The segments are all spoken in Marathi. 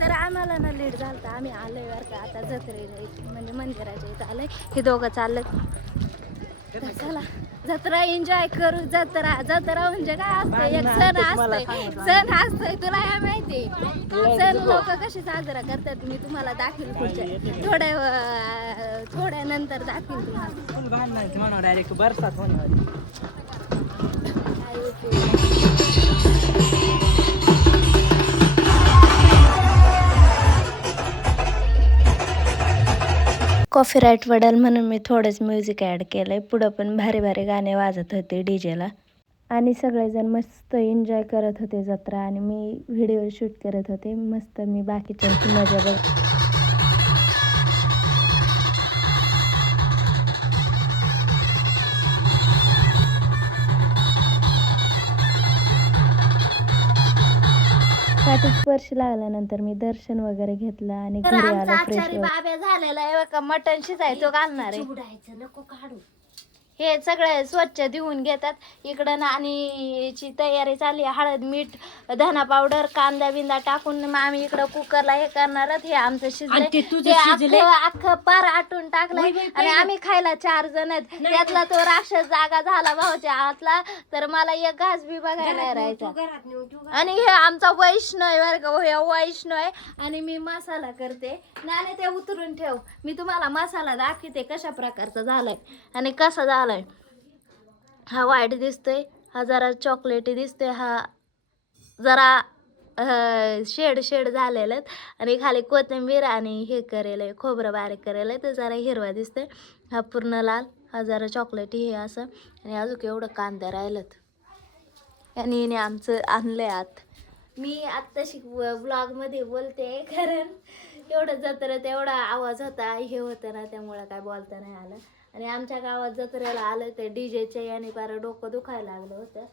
तर आम्हाला ना लेट झालं, आम्ही आलोय बरं का आता जत्रेला, म्हणजे मंदिराच्या इथं आलोय. हे दोघं चाललं. तर चला जत्रा एन्जॉय करू. जत्रा जत्रा म्हणजे काय असतं, एक सण असतोय. सण असतोय तुला काय माहिती. सण लोक कसे साजरा करतात मी तुम्हाला दाखवेल पुढच्या थोड्या नंतर दाखवेल तुम्हाला. डायरेक्ट बरसात होणार. कॉपीराइट पडेल म्हणून मी थोडंच म्युझिक ॲड केलं आहे. पुढं पण भारी भारी गाणे वाजत होते डीजेला आणि सगळेजण मस्त एन्जॉय करत होते जत्रा. आणि मी व्हिडिओ शूट करत होते मस्त. मी बाकीच्यांची मजा बघ. स्पर्श लागल्यानंतर मी दर्शन वगैरे घेतलं आणि घरी आलो फ्रेश. बाब्या झालेला आहे बघा, मटण शिजायचं घालणार आहे. नको काढू. हे सगळे स्वच्छ धुवून घेतात इकडं ना. आणि ची तयारी चालली, हळद मीठ धना पावडर कांदा बिंदा टाकून मग आम्ही इकडं कुकरला हे करणार. हे आमचं शिजलंय, अख्खं पार आटून टाकलंय. आणि आम्ही खायला 4 जण आहेत. त्यातला तो राक्षस जागा झाला भाऊच्या हातला, तर मला एक घास बी बघायला राहायचा. आणि हे आमचा वैष्णव आहे बरं का, हे वैष्णव आहे. आणि मी मसाला करते. नाही ते उतरून ठेव, मी तुम्हाला मसाला दाखवते कशा प्रकारचा झालाय आणि कसा झाला. हा व्हाईट दिसतोय, हा जरा चॉकलेटी दिसतोय, हा जरा शेड झालेलं. आणि खाली कोथिंबीर आणि हे करेल आहे, खोबरं बारीक करेल आहे, तर जरा हिरवा दिसतोय. हा पूर्ण लाल, हा जरा चॉकलेटी हे असं. आणि अजून एवढं कांदा राहिलत. आणि हिने आमचं आणलंय आत. मी आत्ताशी ब्लॉगमध्ये बोलते कारण एवढं जत्रेत एवढा आवाज होता, हे होतं ना, त्यामुळं काय बोलता नाही आलं. आणि आमच्या गावात जत्रेला आलं ते डीजेच्या याने पार डोकं दुखायला लागलं होतं.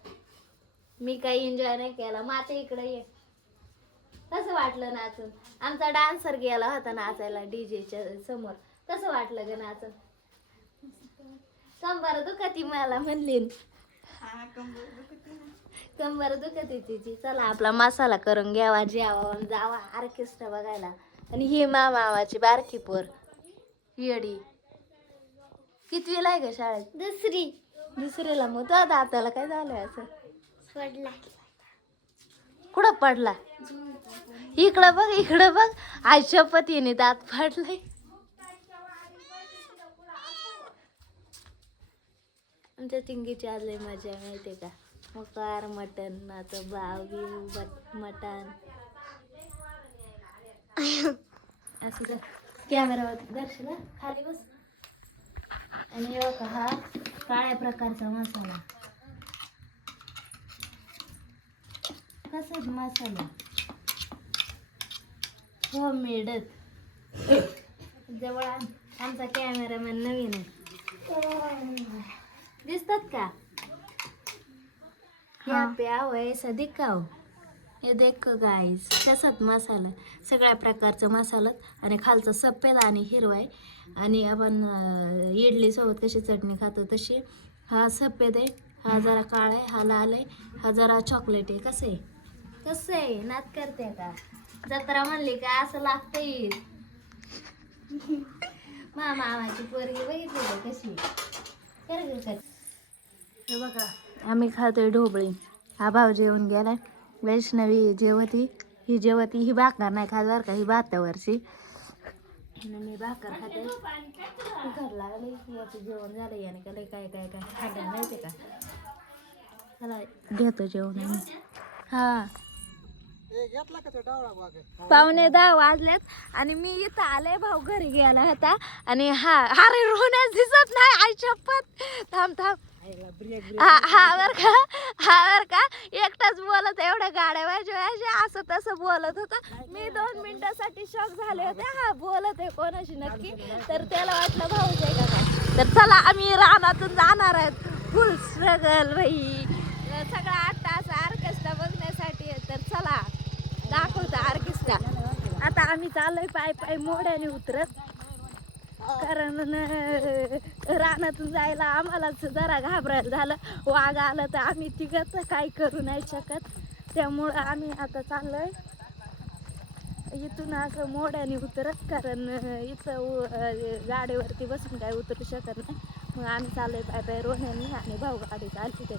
मी काही एन्जॉय नाही केला. माते इकडे ये. कसं वाटलं नाचून? आमचा डान्सर गेला होता नाचायला डीजेच्या समोर. कसं वाटलं ग नाचून? कंबर दुखती मला म्हणली. कंबर दुखती तिची. चला आपला मसाला करून घ्यावा, जेवा जावा ऑर्केस्ट्रा बघायला. आणि ही मामाची बारकी पोर येडी. कितवीला आहे ग शाळेत? दुसरीला. मग तो दाताला काय झालंय असं? पडला. कुठं पडला? इकडं बघ. आईच्या पतीने दात फाडलंय. आमच्या चिंगीची आज लय मजा माहितीये का. मुकार मटन नाचं बावी मटन असं कॅमेरावर दर्शना खाली बस. आणि हा काळ्या प्रकारचा मसाला. कसा मसाला होममेड. जवळ आमचा कॅमेरामॅन नवीन आहे. दिसतात का? प्या वैसा दिखाओ. हे देखो गाईस कसात मसाला, सगळ्या प्रकारचा मसाला. आणि खालचा सफेद आणि हिरवा आहे. आणि आपण इडली सोबत कशी चटणी खातो तशी. हा सफेद आहे, हा जरा काळा आहे, हा लाल आहे, हा जरा चॉकलेट आहे. कसं आहे नात करते का? जत्रा म्हणली का असं लागतंय. मामाची पोरगी बघितली का कशी कर. हे बघा आम्ही खातोय ढोबळी. हा भाव जेवून गेलाय. वैष्णवी जेवती, ही भाकर नाही खात बरं का, ही भातावरची. मी भाकर खाते. घर लागले याचं जेवण झालं. याने काय काय काय काय खायला माहिती का. चला घेतो जेवण आम्ही. हा 9:45 वाजलेत. आणि मी इथं आले, भाऊ घरी गेला होता. आणि अरे रोण्यास दिसत नाही. आई शपथ. थांब हा बर का एकटाच बोलत. एवढ्या गाड्या वाजवायच्या असं तसं बोलत होता. मी 2 मिनिटासाठी शॉक झाले होते. हा बोलत आहे कोणाशी नक्की, तर त्याला वाटलं भाऊ आहे का काय. तर चला आम्ही रानातून जाणार आहेत. फुल स्ट्रगल बाई, सगळा 8 तास ऑर्केस्ट्रा बघण्यासाठी. तर चला दाखवतो ऑर्केस्ट्रा. आता आम्ही चाललोय पाय मोड्याने उतरत. कारण रानातून जायला आम्हालाच जरा घाबरायला झालं. वाघ आलं तर आम्ही तिघच काही करू नाही शकत. त्यामुळं आम्ही आता चाललोय इथून असं मोड्याने उतरत, कारण इथं गाडीवरती बसून काय उतरू शकत नाही. मग आम्ही चाललोय पाय पाय रोहण्यानी, आणि भाऊ गाडी चालली ते.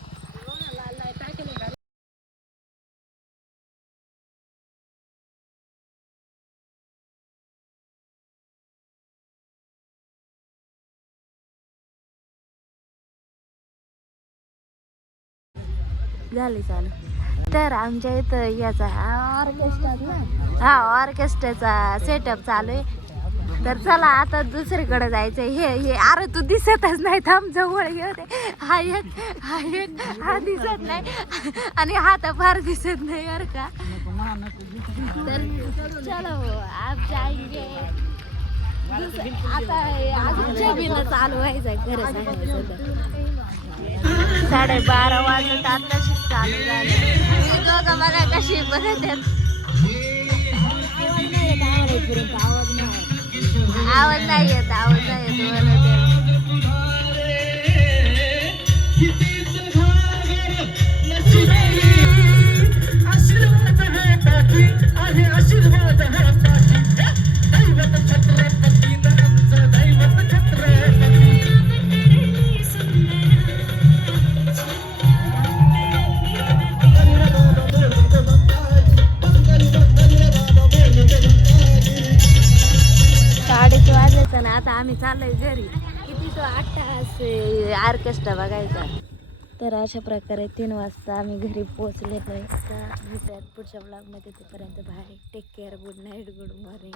झाली चालू. तर आमच्या इथं याचा ऑर्केस्ट्रा ना, हा ऑर्केस्ट्राचा सेटअप चालू आहे. तर चला आता दुसरीकडे जायचं. हे अरे तू दिसतच नाही, थांब जवळ येऊ दे. हा दिसत नाही, आणि हा तर फार दिसत नाही बरं का. तर चलो आप जाएंगे. आता अजून जेवण चालू व्हायचं खरं सांगायचं तर. 12:30 वाजत आताशी चालू झालं. हे दोघं बघा कशी बघत आहेत. आवाज नाही येत ना. आता आम्ही चाललोय घरी. किती तो 8 तास ऑर्केस्ट्रा बघायचा. तर अशा प्रकारे 3 वाजता आम्ही घरी पोहोचलेलो आहे. आता भेटूयात पुढच्या ब्लॉगमध्ये. तोपर्यंत bye, take care, good night, good morning.